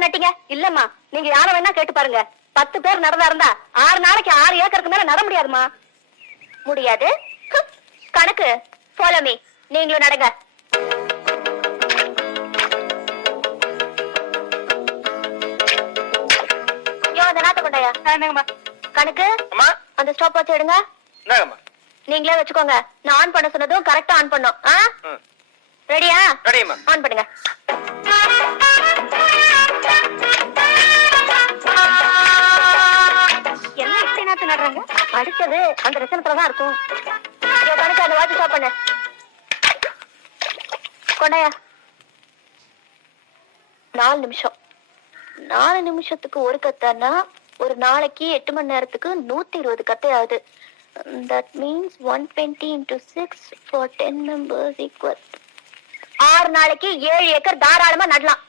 Acre நட்டீங்க? இல்லம்மா, நீங்க யார வேணா கேட்டு பாருங்க. 10 பேர் நடந்தா இருந்தா 6 நாளைக்கு 6 ஏக்கருக்கு மேல நட முடியாதுமா. முடியாது? கணக்கு. Follow me. நீங்களும் நடங்க. அந்த நாத்த கொண்டாயா. கணக்கு. அந்த ஸ்டாப் வாட்ச் எடுங்க. நீங்களே வச்சுக்கோங்க. நான் ஆன் பண்ண சொன்னதும் கரெக்டா ஆன் பண்ணும். ரெடியா? ஆன் பண்ணுங்க. என்ன இப்படி நாத்து நடுறாங்க? அடுத்தது அந்த ரசனத்துலதான் இருக்கும். கணக்கு அந்த வாட்ச் ஸ்டாப் பண்ணு. கொண்டாயா. 4 நிமிஷம். 4 நிமிஷத்துக்கு ஒரு கத்தன்னா ஒரு நாளைக்கு 8 மணி நேரத்துக்கு 120 கத்தை ஆகுது. That means 120 into 6 for 10 members equal. 6 நாளைக்கு 7 ஏக்கர் தாராளமா நடலாம்.